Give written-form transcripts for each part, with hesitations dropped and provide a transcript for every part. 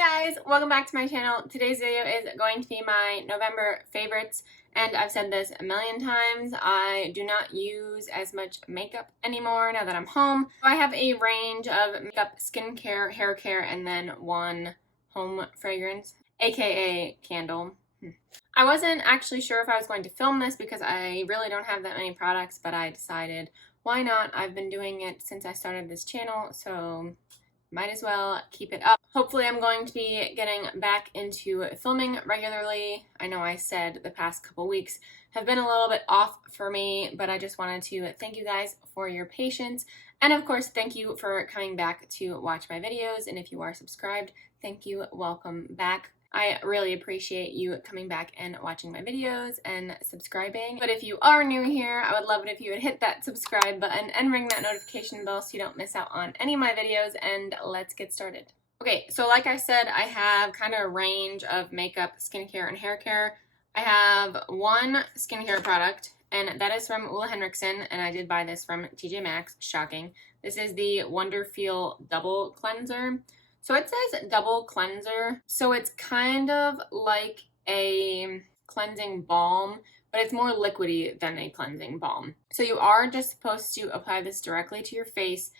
guys, welcome back to my channel. Today's video is going to be my November favorites, and I've said this a million times, I do not use as much makeup anymore now that I'm home. I have a range of makeup, skincare, hair care, and then one home fragrance, aka candle. I wasn't actually sure if I was going to film this because I really don't have that many products, but I decided why not? I've been doing it since I started this channel, so might as well keep it up. Hopefully I'm going to be getting back into filming regularly. I know I said the past couple weeks have been a little bit off for me, but I just wanted to thank you guys for your patience. And of course, thank you for coming back to watch my videos. And if you are subscribed, thank you, welcome back. I really appreciate you coming back and watching my videos and subscribing. But if you are new here, I would love it if you would hit that subscribe button and ring that notification bell so you don't miss out on any of my videos, and let's get started. Okay, so like I said, I have kind of a range of makeup, skincare, and hair care. I have one skincare product, and that is from Ole Henriksen, and I did buy this from TJ Maxx, shocking. This is the Wonderfeel Double Cleanser. So it says double cleanser, so it's kind of like a cleansing balm, but it's more liquidy than a cleansing balm. So you are just supposed to apply this directly to your face,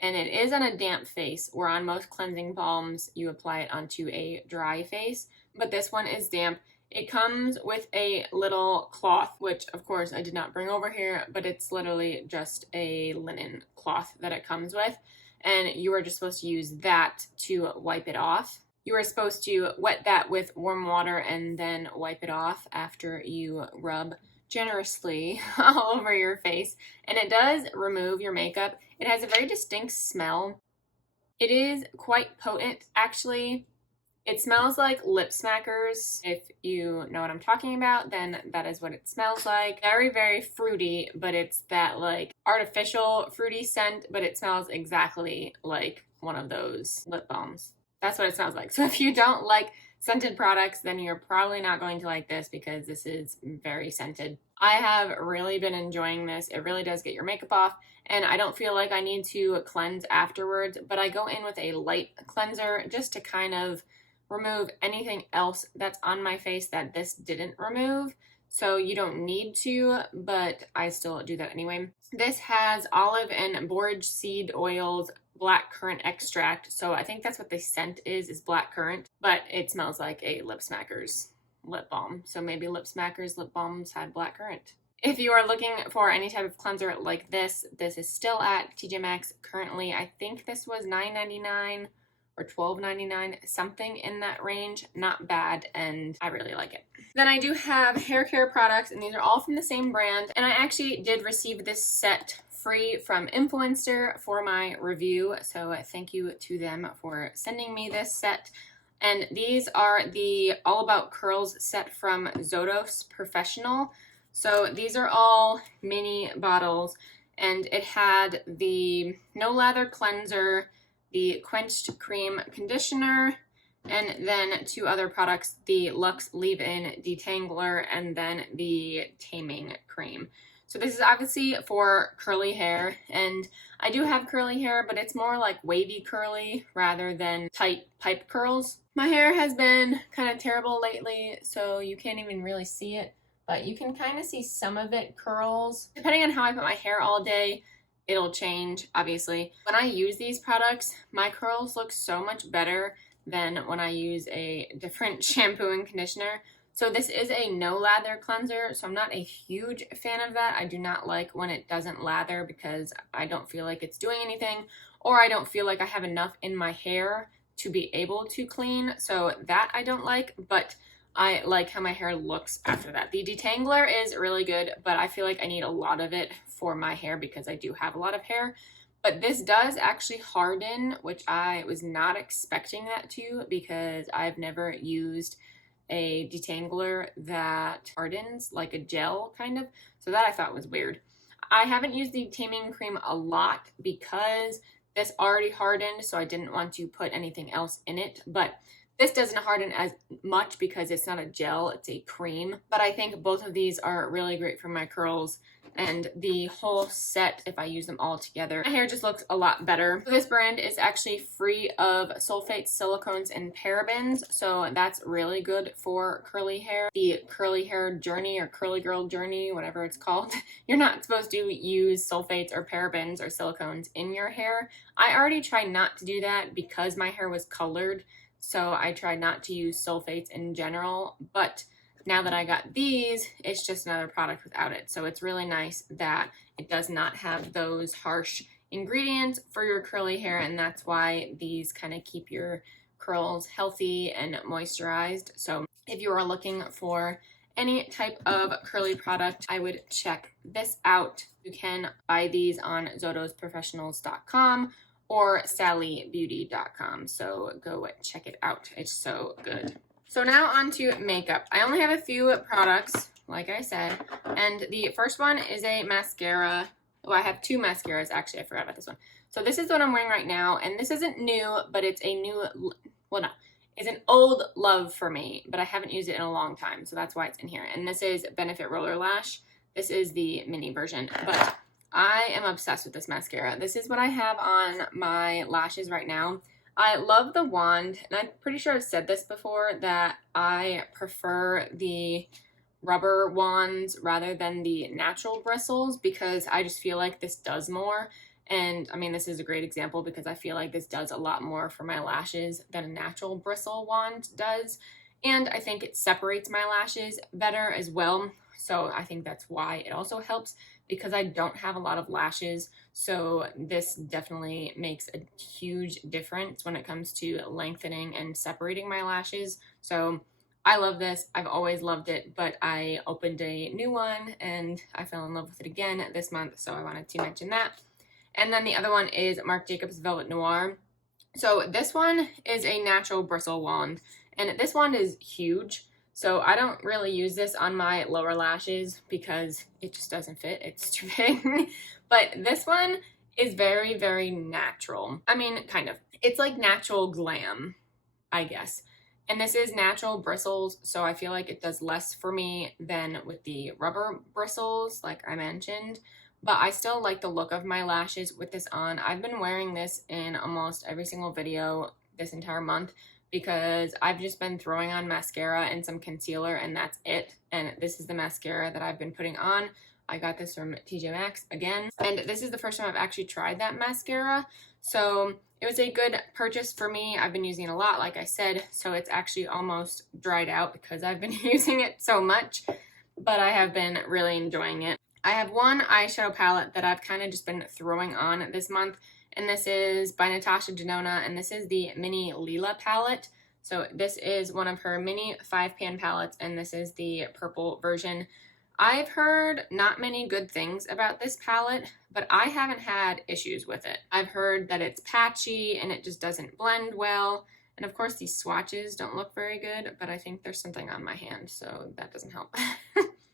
and it is on a damp face, where on most cleansing balms you apply it onto a dry face, but this one is damp. It comes with a little cloth, which of course I did not bring over here, but it's literally just a linen cloth that it comes with. And you are just supposed to use that to wipe it off. You are supposed to wet that with warm water and then wipe it off after you rub generously all over your face. And it does remove your makeup. It has a very distinct smell. It is quite potent, actually. It smells like LIPS-Nars. If you know what I'm talking about, then that is what it smells like. Very, very fruity, but it's that like artificial fruity scent, but it smells exactly like one of those lip balms. That's what it smells like. So if you don't like scented products, then you're probably not going to like this because this is very scented. I have really been enjoying this. It really does get your makeup off, and I don't feel like I need to cleanse afterwards, but I go in with a light cleanser just to kind of remove anything else that's on my face that this didn't remove. So you don't need to, but I still do that anyway. This has olive and borage seed oils, black currant extract. So I think that's what the scent is black currant, but it smells like a LIPS-Nars lip balm. So maybe LIPS-Nars lip balms had black currant. If you are looking for any type of cleanser like this is still at TJ Maxx currently. I think this was $9.99 or $12.99, something in that range. Not bad, and I really like it. Then I do have hair care products, and these are all from the same brand, and I actually did receive this set free from Influencer for my review, so thank you to them for sending me this set. And these are the All About Curls set from Zotos Professional. So these are all mini bottles, and it had the No Lather Cleanser, the Quenched Cream Conditioner, and then two other products, the Luxe Leave-In Detangler, and then the Taming Cream. So this is obviously for curly hair, and I do have curly hair, but it's more like wavy curly rather than tight pipe curls. My hair has been kind of terrible lately, so you can't even really see it, but you can kind of see some of it curls. Depending on how I put my hair all day, it'll change, obviously. When I use these products, my curls look so much better than when I use a different shampoo and conditioner. So this is a no lather cleanser, so I'm not a huge fan of that. I do not like when it doesn't lather because I don't feel like it's doing anything, or I don't feel like I have enough in my hair to be able to clean. So that I don't like, but I like how my hair looks after that. The detangler is really good, but I feel like I need a lot of it for my hair because I do have a lot of hair. But this does actually harden, which I was not expecting that to, because I've never used a detangler that hardens, like a gel kind of. So that I thought was weird. I haven't used the Taming Cream a lot because this already hardened, so I didn't want to put anything else in it. But This doesn't harden as much because it's not a gel, it's a cream. But I think both of these are really great for my curls, and the whole set, if I use them all together, my hair just looks a lot better. This brand is actually free of sulfates, silicones, and parabens, so that's really good for curly hair. The curly hair journey or curly girl journey, whatever it's called, you're not supposed to use sulfates or parabens or silicones in your hair. I already tried not to do that because my hair was colored, so I tried not to use sulfates in general, but now that I got these, it's just another product without it. So it's really nice that it does not have those harsh ingredients for your curly hair, and that's why these kind of keep your curls healthy and moisturized. So if you are looking for any type of curly product, I would check this out. You can buy these on zotosprofessionals.com or sallybeauty.com. So go check it out. It's so good. So now on to makeup. I only have a few products, like I said, and the first one is a mascara. Oh, I have two mascaras, actually. I forgot about this one. So this is what I'm wearing right now, and this isn't new, but it's a new, well, no, it's an old love for me, but I haven't used it in a long time, so that's why it's in here. And this is Benefit Roller Lash. This is the mini version, but I am obsessed with this mascara. This is what I have on my lashes right now. I love the wand, and I'm pretty sure I've said this before, that I prefer the rubber wands rather than the natural bristles because I just feel like this does more. And I mean, this is a great example because I feel like this does a lot more for my lashes than a natural bristle wand does. And I think it separates my lashes better as well. So I think that's why it also helps, because I don't have a lot of lashes. So this definitely makes a huge difference when it comes to lengthening and separating my lashes. So I love this. I've always loved it, but I opened a new one and I fell in love with it again this month. So I wanted to mention that. And then the other one is Marc Jacobs Velvet Noir. So this one is a natural bristle wand, and this wand is huge. So I don't really use this on my lower lashes because it just doesn't fit. It's too big. But this one is very, very natural. I mean, kind of. It's like natural glam, I guess. And this is natural bristles, so I feel like it does less for me than with the rubber bristles, like I mentioned. But I still like the look of my lashes with this on. I've been wearing this in almost every single video this entire month because I've just been throwing on mascara and some concealer, and that's it. And this is the mascara that I've been putting on. I got this from TJ Maxx again, and this is the first time I've actually tried that mascara. So it was a good purchase for me. I've been using it a lot, like I said, so it's actually almost dried out because I've been using it so much, but I have been really enjoying it. I have one eyeshadow palette that I've kind of just been throwing on this month, and this is by Natasha Denona, and this is the mini Lila palette. So this is one of her mini 5-pan palettes, and this is the purple version. I've heard not many good things about this palette, but I haven't had issues with it. I've heard that it's patchy and it just doesn't blend well. And of course these swatches don't look very good, but I think there's something on my hand, so that doesn't help.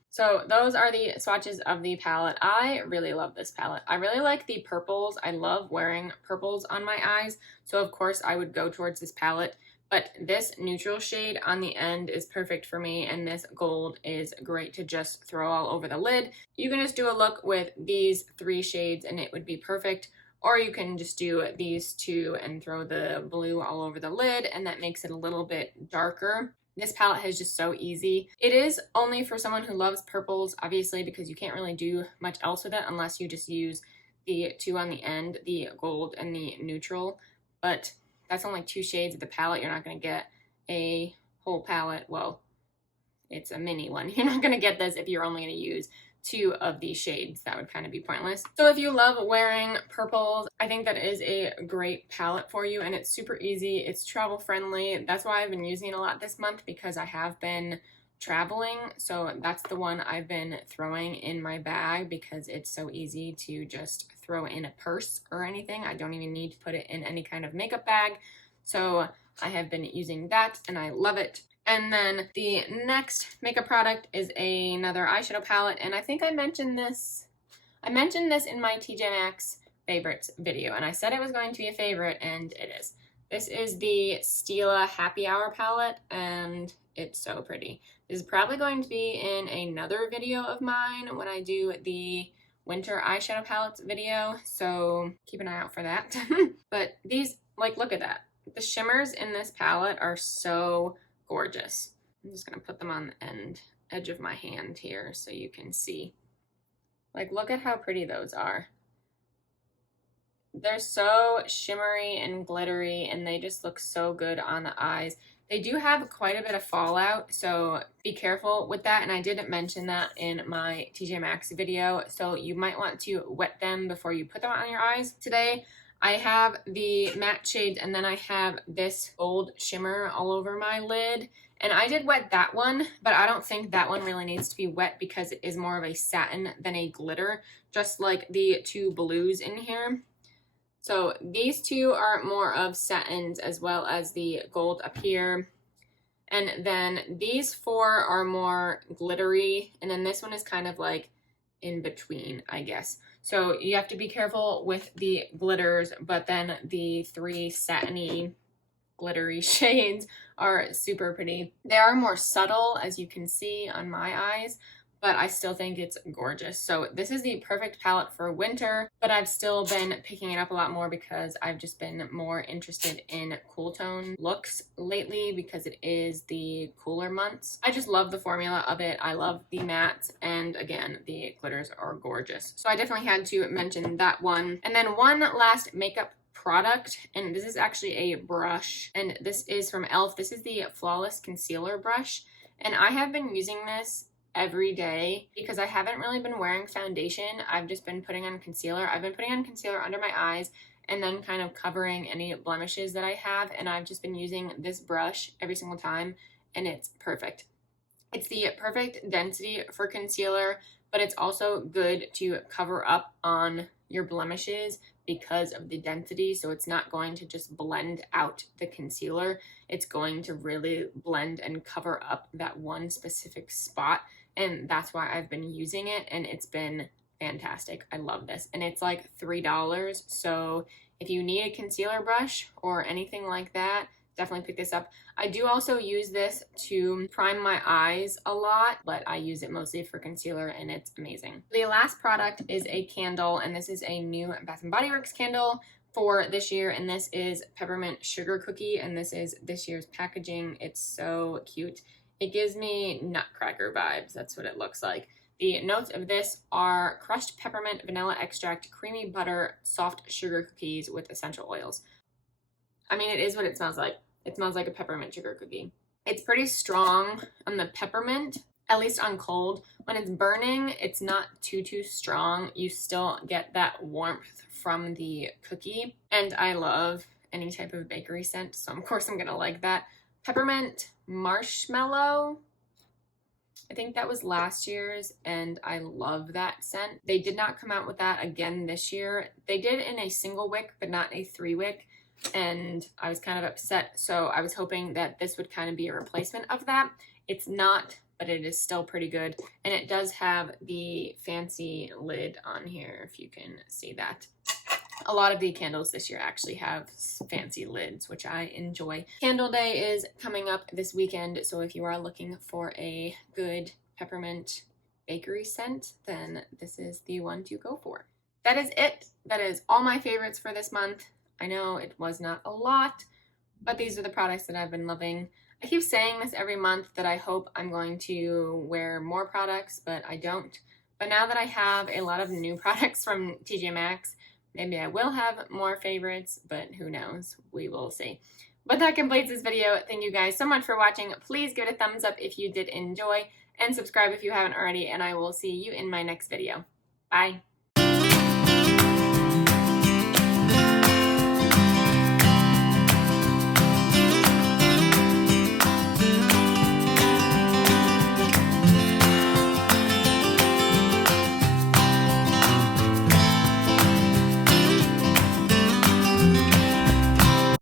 So those are the swatches of the palette. I really love this palette. I really like the purples. I love wearing purples on my eyes, so of course I would go towards this palette. But this neutral shade on the end is perfect for me, and this gold is great to just throw all over the lid. You can just do a look with these 3 shades and it would be perfect, or you can just do these 2 and throw the blue all over the lid, and that makes it a little bit darker. This palette is just so easy. It is only for someone who loves purples, obviously, because you can't really do much else with it unless you just use the 2 on the end, the gold and the neutral. But that's only 2 shades of the palette. You're not going to get a whole palette. Well, it's a mini one. You're not going to get this if you're only going to use 2 of these shades. That would kind of be pointless. So if you love wearing purples, I think that is a great palette for you, and it's super easy. It's travel friendly. That's why I've been using it a lot this month, because I have been traveling. So that's the one I've been throwing in my bag because it's so easy to just throw in a purse or anything. I don't even need to put it in any kind of makeup bag. So I have been using that and I love it. And then the next makeup product is another eyeshadow palette, and I think I mentioned this in my TJ Maxx favorites video, and I said it was going to be a favorite, and it is. This is the Stila Happy Hour palette, and it's so pretty. This is probably going to be in another video of mine when I do the winter eyeshadow palettes video, so keep an eye out for that. But these, like, look at that. The shimmers in this palette are so gorgeous. I'm just gonna put them on the edge of my hand here so you can see. Like, look at how pretty those are. They're so shimmery and glittery, and they just look so good on the eyes. They do have quite a bit of fallout, so be careful with that, and I didn't mention that in my TJ Maxx video, so you might want to wet them before you put them on your eyes. Today, I have the matte shades, and then I have this gold shimmer all over my lid, and I did wet that one, but I don't think that one really needs to be wet because it is more of a satin than a glitter, just like the two blues in here. So these two are more of satins as well as the gold up here. And then these four are more glittery. And then this one is kind of like in between, I guess. So you have to be careful with the glitters, but then the three satiny glittery shades are super pretty. They are more subtle, as you can see on my eyes, but I still think it's gorgeous. So this is the perfect palette for winter, but I've still been picking it up a lot more because I've just been more interested in cool tone looks lately because it is the cooler months. I just love the formula of it. I love the mattes, and again, the glitters are gorgeous. So I definitely had to mention that one. And then one last makeup product, and this is actually a brush, and this is from e.l.f. This is the Flawless Concealer Brush, and I have been using this every day because I haven't really been wearing foundation. I've just been putting on concealer. I've been putting on concealer under my eyes and then kind of covering any blemishes that I have, and I've just been using this brush every single time, and it's perfect. It's the perfect density for concealer, but it's also good to cover up on your blemishes because of the density, so it's not going to just blend out the concealer. It's going to really blend and cover up that one specific spot, and that's why I've been using it, and it's been fantastic. I love this, and it's like $3, so if you need a concealer brush or anything like that, definitely pick this up. I do also use this to prime my eyes a lot, but I use it mostly for concealer, and it's amazing. The last product is a candle, and this is a new Bath & Body Works candle for this year, and this is Peppermint Sugar Cookie, and this is this year's packaging. It's so cute. It gives me Nutcracker vibes. That's what it looks like. The notes of this are crushed peppermint, vanilla extract, creamy butter, soft sugar cookies with essential oils. I mean, it is what it smells like. It smells like a peppermint sugar cookie. It's pretty strong on the peppermint, at least on cold. When it's burning, it's not too strong. You still get that warmth from the cookie. And I love any type of bakery scent, so of course I'm gonna like that. Peppermint Marshmallow, I think that was last year's, and I love that scent. They did not come out with that again this year. They did in a single wick, but not a 3-wick. And I was kind of upset, so I was hoping that this would kind of be a replacement of that. It's not, but it is still pretty good, and it does have the fancy lid on here, if you can see that. A lot of the candles this year actually have fancy lids, which I enjoy. Candle Day is coming up this weekend, so if you are looking for a good peppermint bakery scent, then this is the one to go for. That is it. That is all my favorites for this month. I know it was not a lot, but these are the products that I've been loving. I keep saying this every month that I hope I'm going to wear more products, but I don't. But now that I have a lot of new products from TJ Maxx, maybe I will have more favorites, but who knows? We will see. But that completes this video. Thank you guys so much for watching. Please give it a thumbs up if you did enjoy, and subscribe if you haven't already, and I will see you in my next video. Bye.